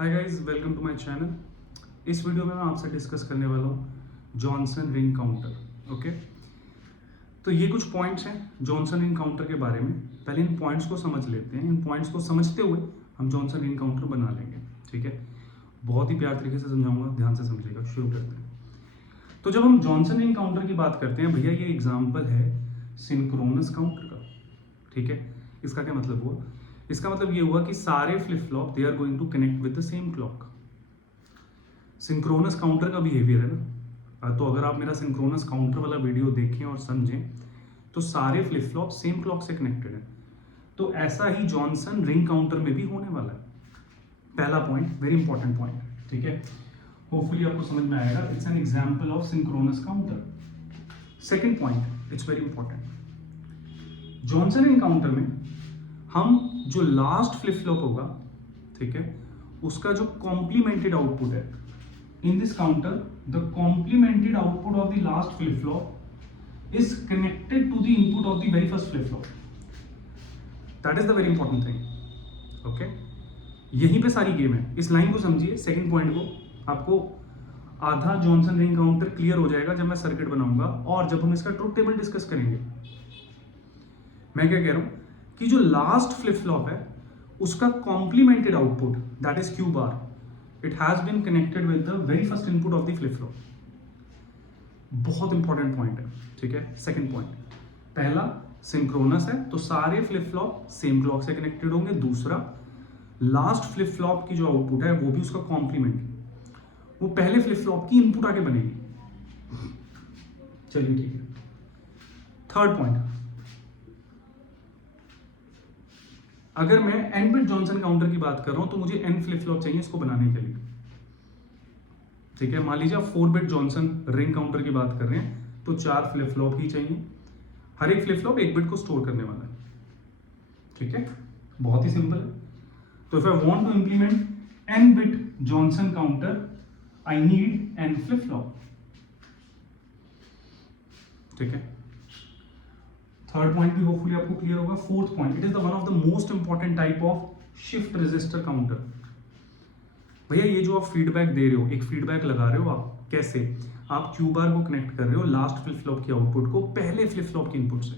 Hi guys, welcome to my channel. इस video में मैं आपसे डिस्कस करने वाला हूँ जॉनसन रिंग काउंटर। ओके, तो ये कुछ पॉइंट्स हैं जॉनसन रिंग काउंटर के बारे में। पहले इन पॉइंट्स को समझ लेते हैं। इन पॉइंट्स को समझते हुए हम जॉनसन रिंग काउंटर बना लेंगे। ठीक है, बहुत ही प्यार तरीके से समझाऊंगा, ध्यान से समझिएगा। शुरू करते हैं। तो जब हम जॉनसन रिंग काउंटर की बात करते हैं, भैया ये एग्जाम्पल है सिंक्रोनस काउंटर का। ठीक है, इसका क्या मतलब हुआ? इसका मतलब ये हुआ कि सारे flip flop they are going to connect with the same clock. Synchronous counter का बिहेवियर है ना, तो अगर आप मेरा सिंक्रोनस काउंटर वाला वीडियो देखें और समझें तो सारे फ्लिप फ्लॉप सेम क्लॉक से कनेक्टेड है। तो ऐसा ही जॉनसन रिंग काउंटर में भी होने वाला है। पहला पॉइंट, वेरी इंपॉर्टेंट पॉइंट। ठीक है, होपफुली आपको समझ में आएगा। It's an example of synchronous counter. Second point, it's very important. Johnson ring counter में हम जो लास्ट फ्लिप फ्लॉप होगा, ठीक है, उसका जो कॉम्प्लीमेंटेड आउटपुट है in this counter, the complemented output of the last flip flop is connected to the input of the very first flip flop. That is the very important thing. Okay, यहीं पे सारी game है। इस line को समझिए, second point को। आपको आधा जॉनसन रिंग काउंटर क्लियर हो जाएगा जब मैं सर्किट बनाऊंगा और जब हम इसका ट्रुथ टेबल डिस्कस करेंगे। मैं क्या कह रहा हूं कि जो लास्ट फ्लिप फ्लॉप है उसका complemented output, that is Q bar, it has been connected with the very first input of the flip flop. बहुत इंपॉर्टेंट पॉइंट है। ठीक है, सेकंड पॉइंट। पहला, सिंक्रोनस है तो सारे फ्लिप फ्लॉप सेम क्लॉक से कनेक्टेड होंगे। दूसरा, लास्ट फ्लिप फ्लॉप की जो आउटपुट है वो भी उसका कॉम्प्लीमेंट, वो पहले फ्लिप फ्लॉप की इनपुट आके बनेगी। चलिए ठीक है। थर्ड पॉइंट, अगर मैं एन बिट जॉनसन काउंटर की बात कर रहा हूं तो मुझे एन फ्लिप फ्लॉप चाहिए इसको बनाने के लिए। ठीक है, मान लीजिए आप 4 बिट जॉनसन रिंग काउंटर की बात कर रहे हैं तो 4 फ्लिप फ्लॉप ही चाहिए। हर एक फ्लिप फ्लॉप 1 बिट को स्टोर करने वाला है। ठीक है, बहुत ही सिंपल है। तो if I want to implement N bit Johnson counter, I need N flip flop. ठीक है, थर्ड पॉइंट भी होपफुली आपको क्लियर होगा। Fourth point, it is the one of the most important type of shift register counter. भैया ये जो आप feedback दे रहे हो, एक फीडबैक लगा रहे हो आप, कैसे? आप क्यू बार को कनेक्ट कर रहे हो लास्ट फ्लिप फ्लॉप की आउटपुट को पहले फ्लिप फ्लॉप के इनपुट से।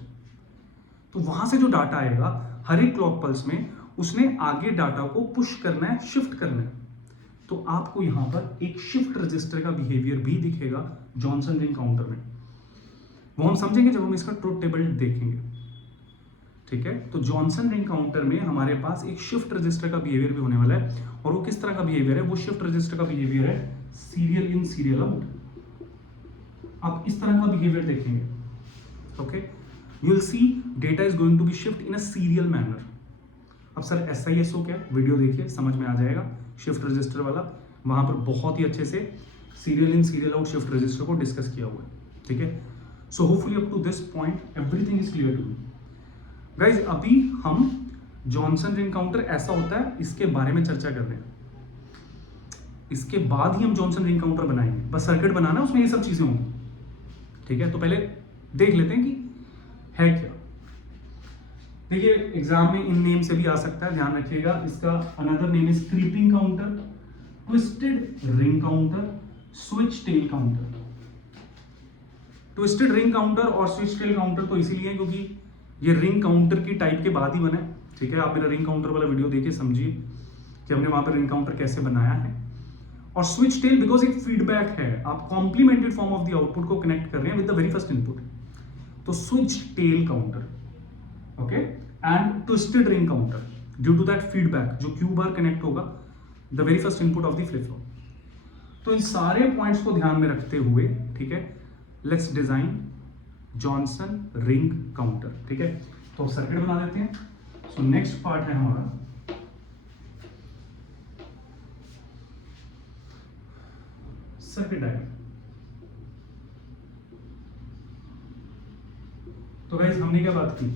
तो वहां से जो डाटा आएगा हर एक क्लॉक पल्स में, उसने आगे डाटा को पुश करना है, शिफ्ट करना है। तो आपको यहां पर एक शिफ्ट रजिस्टर का बिहेवियर भी दिखेगा जॉनसन रिंग काउंटर में। वो हम समझेंगे जब हम इसका ट्रुथ टेबल देखेंगे। ठीक है, तो जॉनसन रिंग काउंटर में हमारे पास एक शिफ्ट रजिस्टर का बिहेवियर भी होने वाला है। और वो किस तरह का बिहेवियर है? वो शिफ्ट रजिस्टर का बिहेवियर है सीरियल इन सीरियल आउट। आप इस तरह का बिहेवियर देखेंगे। Okay, you will see data is going to be shift in a serial manner. अब सर SISO क्या? वीडियो देखिए, समझ में आ जाएगा। शिफ्ट रजिस्टर वाला, वहां पर बहुत ही अच्छे से serial in serial out shift register को डिस्कस किया हुआ है। ठीक है, so hopefully up to this point everything is clear to you guys. अभी हम जॉनसन रिंग काउंटर ऐसा होता है इसके बारे में चर्चा कर रहे हैं। इसके बाद ही हम जॉनसन रिंग काउंटर बनाएंगे। बस सर्किट बनाना, उसमें ये सब चीजें होंगी। ठीक है, तो पहले देख लेते हैं कि है क्या। देखिए, एग्जाम में इन नेम से भी आ सकता है, ध्यान रखिएगा। इसका another name is creeping counter, twisted ring counter, switch tail counter. Twisted ring counter और स्विच टेल काउंटर तो इसीलिए क्योंकि ये रिंग काउंटर की टाइप के बाद ही बना है। ठीक है, आप मेरा रिंग काउंटर वाला वीडियो देखिए, समझिए कि हमने वहां पर रिंग काउंटर कैसे बनाया है। और स्विच टेल बिकॉज एक फीडबैक है, आप complemented form of the output को कनेक्ट कर रहे हैं with the very first input, तो switch tail counter. Okay, and twisted ring counter due to that feedback जो क्यू बार कनेक्ट होगा the very first input of the flip flop. तो इन सारे पॉइंट्स को ध्यान में रखते हुए, ठीक है, let's design Johnson ring counter. ठीक है, तो सर्किट बना देते हैं। सो नेक्स्ट पार्ट है हमारा सर्किट डायग्राम। तो गाइस हमने क्या बात की?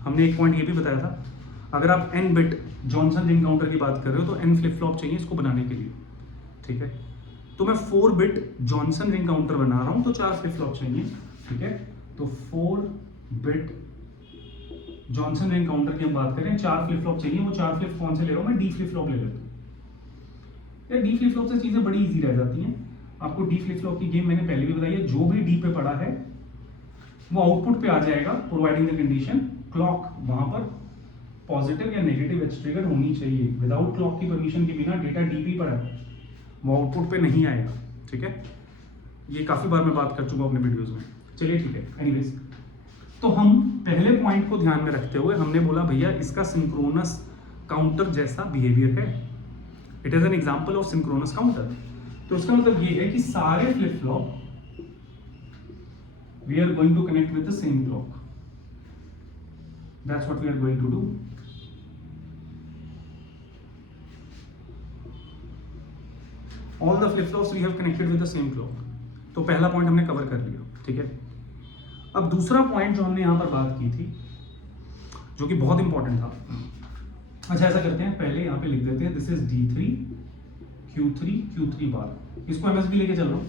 हमने एक पॉइंट ये भी बताया था, अगर आप n bit Johnson ring counter की बात कर रहे हो तो n फ्लिप फ्लॉप चाहिए इसको बनाने के लिए। ठीक है, तो मैं 4 बिट जॉनसन रिंग काउंटर बना रहा हूं तो 4 फ्लिप फ्लॉप चाहिए। ठीक है, तो 4 बिट जॉनसन रिंग काउंटर की हम बात करें, 4 फ्लिप फ्लॉप चाहिए। वो 4 फ्लिप कौन से ले रहा हूं मैं? डी फ्लिप फ्लॉप ले लेता हूं। यार डी फ्लिप फ्लॉप से चीजें बड़ी इजी रह जाती हैं। आपको डी फ्लिप फ्लॉप की गेम मैंने पहले भी बताई है, जो भी डी पे पड़ा है वो आउटपुट पे आ जाएगा, प्रोवाइडिंग द कंडीशन क्लॉक वहां पर पॉजिटिव या नेगेटिव एज ट्रिगर होनी चाहिए। विदाउट क्लॉक की परमिशन के बिना डेटा डी पे पड़ा है वो आउटपुट पे नहीं आएगा। ठीक है, ये काफी बार मैं बात कर चुका हूं अपने वीडियोस में। चलिए ठीक है, एनीवेज तो हम पहले पॉइंट को ध्यान में रखते हुए हमने बोला भैया इसका सिंक्रोनस काउंटर जैसा बिहेवियर है, it is an example of synchronous counter. तो इसका मतलब ये है कि सारे flip flop we are going to connect with the same clock. That's what we are going to do. All the flip flops we have connected with the same clock. तो पहला point हमने कवर कर लिया। ठीक है, अब दूसरा point जो हमने यहां पर बात की थी जो कि बहुत इंपॉर्टेंट था। अच्छा ऐसा करते हैं, पहले यहां पे लिख देते हैं this is D3 Q3 Q3 बार। इसको MSB लेके चल रहा हूं।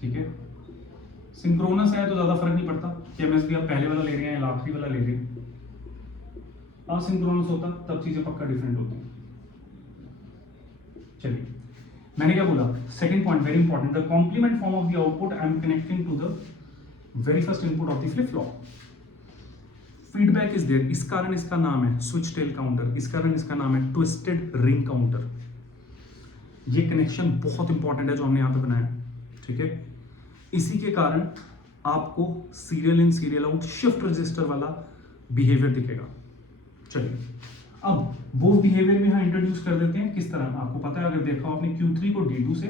ठीक है, सिंक्रोनस है तो ज्यादा फर्क नहीं पड़ता कि एमएसबी आप पहले वाला ले रहे हैं या आखिरी वाला ले रहे हैं। असिंक्रोनस होता तब चीजें पक्का डिफरेंट होती। चलिए मैंने क्या बोला, second point very important, the complement form of the output I am connecting to the very first input of the flip flop. Feedback is there, इस कारण इसका नाम है स्विच टेल काउंटर, इस कारण इसका नाम है ट्विस्टेड रिंग काउंटर। ये कनेक्शन बहुत इंपॉर्टेंट है जो हमने यहां पे बनाया। ठीक है, इसी के कारण आपको serial in serial out shift register वाला बिहेवियर दिखेगा। चलिए अब वो बिहेवियर में यहां इंट्रोड्यूस कर देते हैं। किस तरह, आपको पता है, अगर देखा आपने Q3 को D2 से,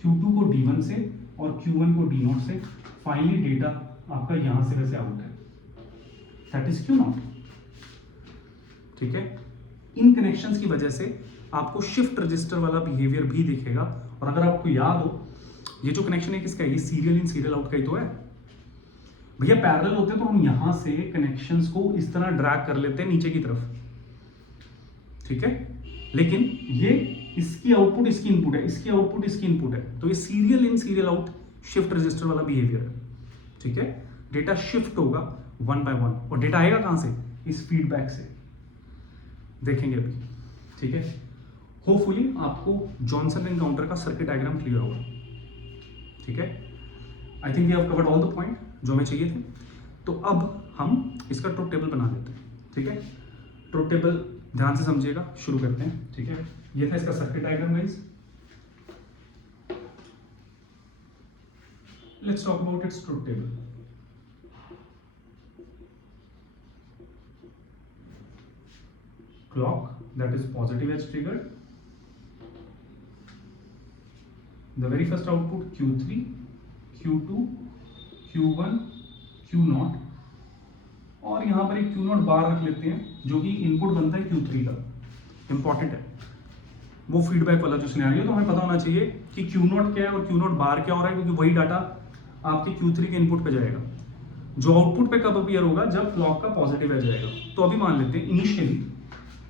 Q2 को D1 से और Q1 को D0 से, फाइनली डेटा आपका यहां से वैसे आउट है, दैट इज Q0। ठीक है, इन कनेक्शंस की वजह से आपको शिफ्ट रजिस्टर वाला बिहेवियर भी दिखेगा। और अगर आपको याद हो ये जो कनेक्शन है किसका है, ये सीरियल इन सीरियल आउट का ही तो है। भैया पैरेलल होते तो हम यहां से कनेक्शंस को इस तरह ड्रैग कर लेते हैं नीचे की तरफ। ठीक है, लेकिन ये इसकी आउटपुट इसकी इनपुट है, इसकी आउटपुट इसकी इनपुट है, तो ये serial in serial out shift register वाला बिहेवियर है। ठीक है, डेटा शिफ्ट होगा 1 by 1 और डेटा आएगा कहां से, इस फीडबैक से, देखेंगे अभी। ठीक है, होपफुली आपको जॉनसन रिंग काउंटर का सर्किट डायग्राम क्लियर होगा। ठीक है, I think we have covered all the point जो हमें चाहिए थे। तो अब हम इसका ट्रुथ टेबल बना लेते हैं। ठीक है, ट्रुथ टेबल ध्यान से समझिएगा, शुरू करते हैं। ठीक है, ये था इसका circuit diagram guys. Let's talk about it's truth table. Clock that is positive edge triggered, the very first output Q3 Q2 Q1 Q0 और यहां पर एक Q0 बार रख लेते हैं जो कि इनपुट बनता है Q3 का। इंपॉर्टेंट है वो फीडबैक वाला जो सिनेरियो, तो हमें पता होना चाहिए कि Q0 क्या है और Q0 बार क्या हो रहा है, क्योंकि वही डाटा आपके Q3 के इनपुट पे जाएगा जो आउटपुट पे कब अपीयर होगा, जब क्लॉक का पॉजिटिव एज आएगा। तो अभी मान लेते हैं initially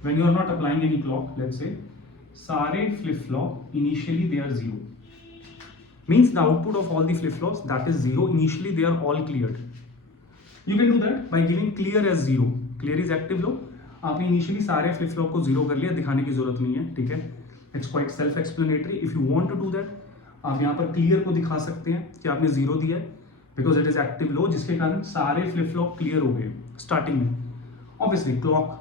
when you are not applying any clock, let's say सारे flip flop initially they are 0, means the output of all the flip flops that is 0, initially they are all cleared. You can do that by giving clear as 0, clear is active low। आपने initially सारे flip flop को 0 कर लिया, दिखाने की जरूरत नहीं है। ठीक है, it's quite self explanatory। if you want to do that आप यहाँ पर clear को दिखा सकते हैं कि आपने 0 दिया है because it is active low, जिसके कारण सारे flip flop clear हो गए स्टार्टिंग में। ऑब्वियसली क्लॉक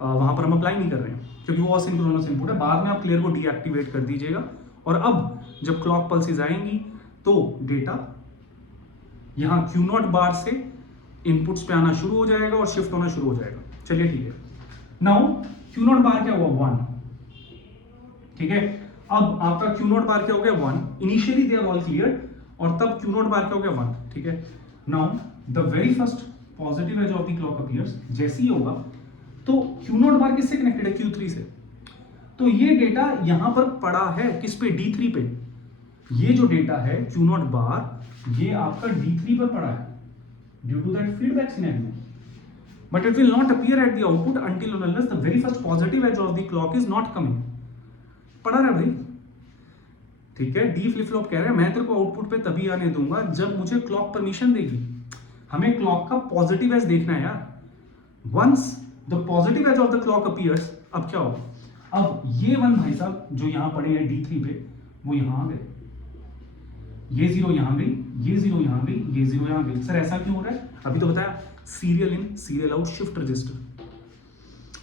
वहां पर हम अप्लाई नहीं कर रहे हैं क्योंकि वो असिंक्रोनस इनपुट है, बाद में आप क्लियर को डीएक्टिवेट कर दीजिएगा। और अब जब क्लॉक पल्सेस आएंगी तो डेटा यहां Q0 बार से इनपुट्स पे आना शुरू हो जाएगा और शिफ्ट होना शुरू हो जाएगा। चलिए ठीक है, नाउ Q0 बार क्या हुआ 1। ठीक है, अब आपका Q0 बार क्या हो गया 1, initially they are all clear, और तब Q0 बार क्या हो गया 1। ठीक है, now the very first positive edge of the clock appears, जैसे ही होगा तो Q0 बार किससे कनेक्टेड है, Q3 से। तो ये डेटा यहां पर पड़ा है किस पे, D3 पे। ये जो डेटा है Q0 बार ये आपका D3 पर पड़ा है due to that feedback scenario, but it will not appear at the output until unless the very first positive edge of the clock is not coming. पड़ा रहा भाई। ठीक है, डी फ्लिप फ्लॉप कह रहा है मैं तेरे को आउटपुट पे तभी आने दूंगा जब मुझे क्लॉक परमिशन देगी। हमें क्लॉक का पॉजिटिव एज देखना है यार। Once the positive edge of the clock appears, अब क्या होगा, अब ये 1 भाई साहब जो यहां पड़े हैं D3 पे, वो यहां आ गए, ये 0 यहां गई, ये 0 यहां गई, ये 0 यहां गई। सर ऐसा क्यों हो रहा है? अभी तो बताया, serial in serial out shift register.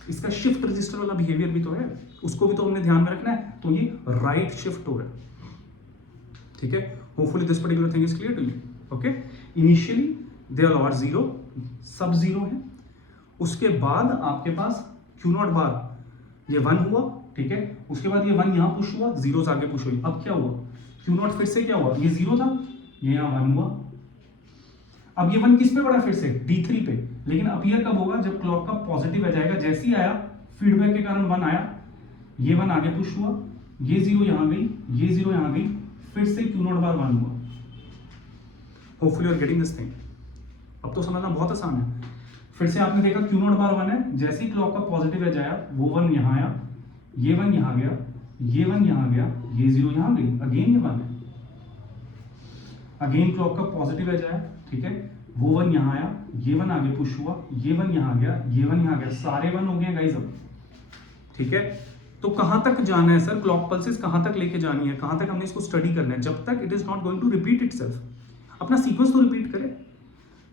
इसका शिफ्ट रजिस्टर वाला बिहेवियर भी तो है, उसको भी तो हमने ध्यान में रखना है। तो ये राइट शिफ्ट हो रहा है, ठीक है। Hopefully this particular thing is clear to you. Okay, initially they all are 0, सब 0 है। उसके बाद आपके पास Q0 बार ये 1 हुआ, ठीक है। उसके बाद ये 1 यहां पुश हुआ, जीरोस आगे पुश हुई। अब क्या हुआ? Q0 फिर से क्या हुआ? ये 0 था, ये यहां 1 हुआ। अब ये 1 किस पे पड़ा? फिर से D3 पे। लेकिन अपीयर कब होगा? जब क्लॉक का पॉजिटिव आ जाएगा। जैसे ही आया, फीडबैक के कारण 1 आया, ये 1 आगे पुश हुआ, ये 0 यहां गई, ये 0 यहां गई, फिर से Q0 बार 1 हुआ। Hopefully you are getting this thing. अब तो समझना बहुत आसान है। फिर से आपने देखा Q0 बार 1 है, जैसे ही क्लॉक का पॉजिटिव एज आया, वो 1 यहां आया, ये 1 यहां गया, ये 1 यहां गया, ये 0 यहां गई, अगेन ये 1 है। अगेन क्लॉक का पॉजिटिव एज आया, ठीक है, वो 1 यहां आया, ये 1 आगे पुश हुआ, ये 1 यहां गया, ये 1 यहां गया, सारे 1 हो गए गाइस अब, ठीक है। तो कहां तक जाना है सर? क्लॉक पल्सेस कहां तक लेके जानी है, कहां तक हमने इसको स्टडी करना है? जब तक it is not going to repeat itself. अपना सीक्वेंस तो रिपीट करे,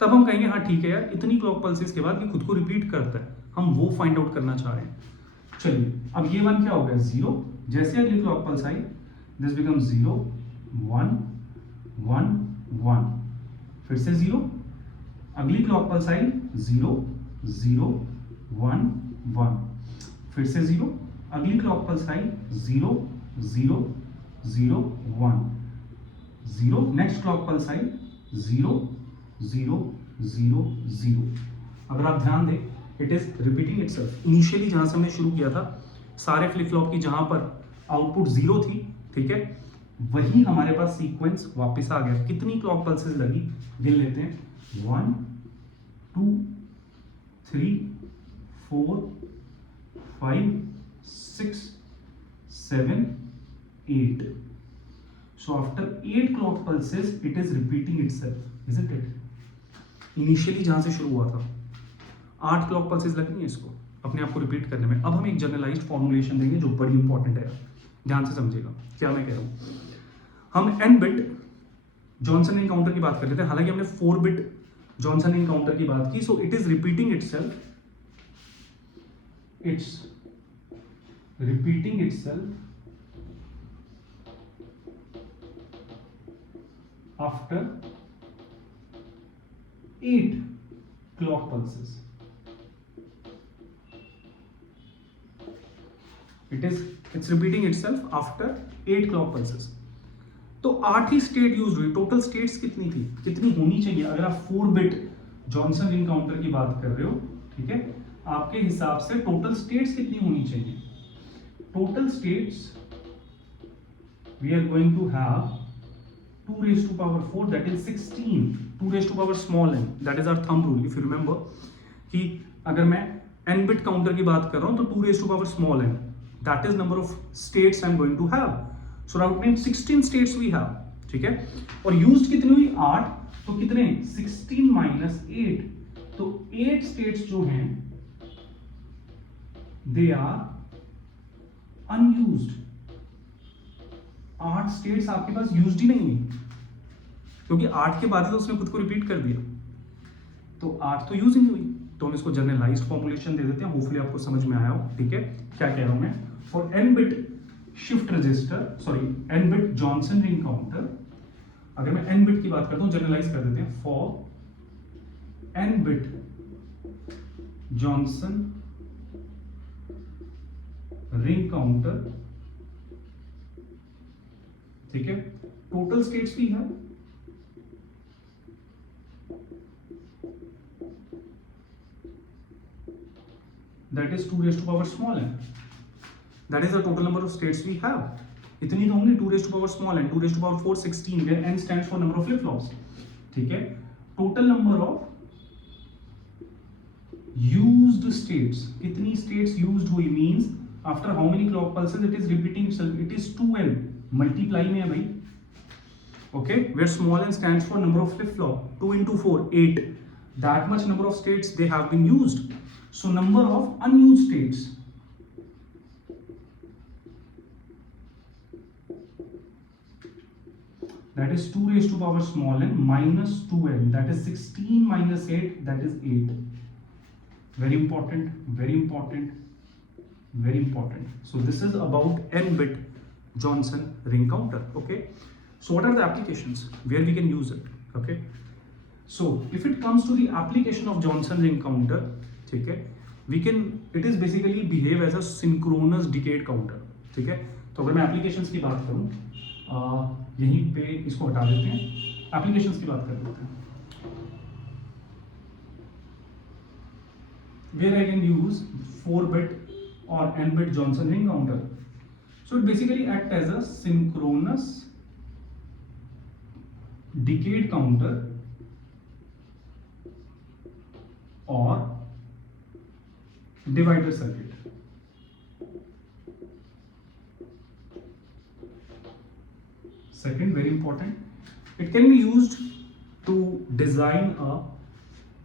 तब हम कहेंगे हाँ ठीक है यार, इतनी क्लॉक पल्सेस के बाद ये खुद को रिपीट करता है। हम वो फाइंड आउट करना चाह रहे हैं। चलिए, अब ये 1 क्या हो गया? 0। जैसे अगली clock pulse I, this become 0 1 1 1, फिर से 0। अगली क्लॉक पल्स आई, 0 0 1 1, फिर से 0। अगली क्लॉक पल्स आई, 0 0 0 1 0। नेक्स्ट क्लॉक पल्स आई, 0 0 0 0। अगर आप ध्यान दें, it is repeating itself. Initially जहां से हमने शुरू किया था, सारे फ्लिप फ्लॉप की जहां पर आउटपुट 0 थी, ठीक है, वही हमारे पास सीक्वेंस वापस आ गया। कितनी क्लॉक पल्सेस लगी? गिन लेते हैं। 1 2 3 4 5 6 7 8। So after 8 clock pulses, it is repeating itself, isn't it? Initially जहां से शुरू हुआ था, 8 क्लॉक पल्सेस लगनी है इसको अपने आप को रिपीट करने में। अब हम एक जनरलाइज्ड फॉर्मुलेशन देंगे जो बड़ी इंपॉर्टेंट है, ध्यान से समझिएगा क्या मैं कह रहा हूं। हम n bit Johnson ring counter की बात कर रहे थे, हालांकि हमने 4 बिट जॉनसन रिंग काउंटर की बात की। So it is repeating itself, it's repeating itself after 8 clock pulses. It's repeating itself after 8 clock pulses. तो 8 ही स्टेट यूज हुई। टोटल स्टेट्स कितनी थी, कितनी होनी चाहिए? अगर आप 4 बिट जॉनसन रिंग काउंटर की बात कर रहे हो, ठीक है, आपके हिसाब से टोटल स्टेट्स कितनी होनी चाहिए? Total states we are going to have 2 raised to power 4, that is 16. 2 raised to power small n, that is our thumb rule. If you remember कि अगर मैं n bit काउंटर की बात कर रहा हूं तो 2 raised to power small n, that is number of states I'm going to have. So that means 16 states we have, ठीक है। और used कितनी हुई? 8। तो कितने? 16 minus 8, तो 8 states जो हैं they are unused। 8 स्टेट्स आपके पास यूज्ड ही नहीं हुई, क्योंकि 8 के बाद ही तो उसने खुद को रिपीट कर दिया, तो 8 तो यूज ही नहीं हुई। तो हम इसको जनरलाइज्ड फॉर्मुलेशन दे देते हैं। होपफुली आपको समझ में आया हो, ठीक है, क्या कह रहा हूं मैं। For n bit shift register, sorry n bit Johnson ring counter, अगर मैं n बिट की बात करता हूं, जनरलाइज कर देते हैं। For n bit Johnson ring counter, ठीक है, टोटल स्टेट्स भी है, that is 2 raised to power small n, that is the total number of states we have. इतनी तो होंगी, 2 raised to power small n, 2 raised to power 4 16, where n stands for number of flip flops, ठीक है। total number of used states, कितनी states used हुई means after how many clock pulses it is repeating itself, it is 2n, multiply में है भाई, okay, where small n stands for number of flip flop, 2 into 4 8, that much number of states they have been used. So number of unused states that is 2 raised to power small n minus 2n, that is 16 minus 8, that is 8. Very important, very important, very important. So this is about n-bit Johnson ring counter. Okay, so what are the applications where we can use it? Okay, so if it comes to the application of Johnson ring counter, ठीक है, we can, it is basically behave as a synchronous decade counter. ठीक है, तो अगर मैं applications की बात करूं, यहीं पे इसको हटा देते हैं, applications की बात कर लेते हैं, where I can use 4-bit or n-bit Johnson ring counter. So it basically acts as a synchronous decade counter or divider circuit. Second, very important, it can be used to design a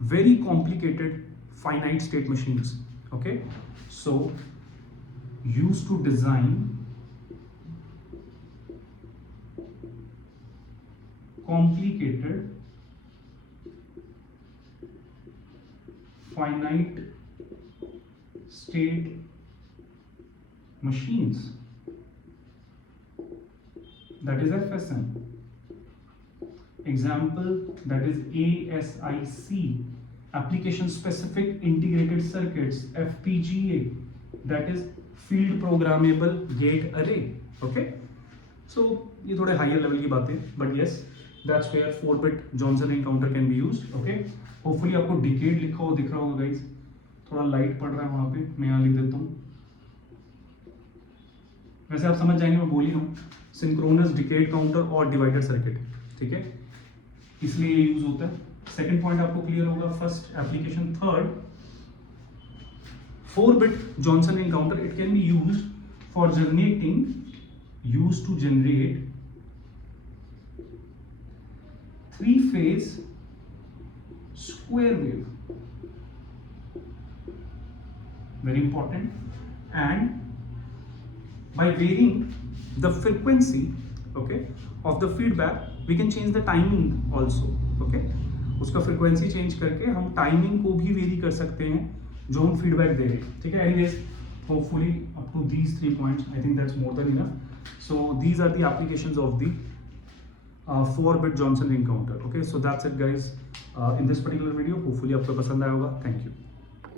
very complicated finite state machines. Okay, so used to design complicated finite state machines, that is FSM. Example, that is ASIC, application specific integrated circuits, FPGA, that is field programmable gate array. Okay, so ये थोड़े higher level की बातें, but yes, that's where 4-bit Johnson ring counter can be used. Okay, hopefully आपको decade लिखा हो दिख रहा होगा guys, थोड़ा लाइट पड़ रहा है वहाँ पे, मैं यहाँ लिख देता हूँ, वैसे आप समझ जाएंगे मैं बोल ही रहा हूँ, सिंक्रोनस डिकेड काउंटर और डिवाइडर सर्किट. ठीक है, इसलिए ये यूज होता है. सेकंड पॉइंट आपको क्लियर होगा. First application. Third, 4-bit Johnson ring counter, it can be used for used to generate 3-phase square wave. Very important. And by varying the frequency, okay, of the feedback, we can change the timing also. Okay, उसका frequency change करके हम timing को भी vary कर सकते हैं जो हम feedback दे रहे हैं. ठीक है, anyways, hopefully up to these 3 points, I think that's more than enough. So these are the applications of the 4-bit Johnson ring counter. Okay, so that's it guys in this particular video. Hopefully आपको पसंद आया होगा. Thank you.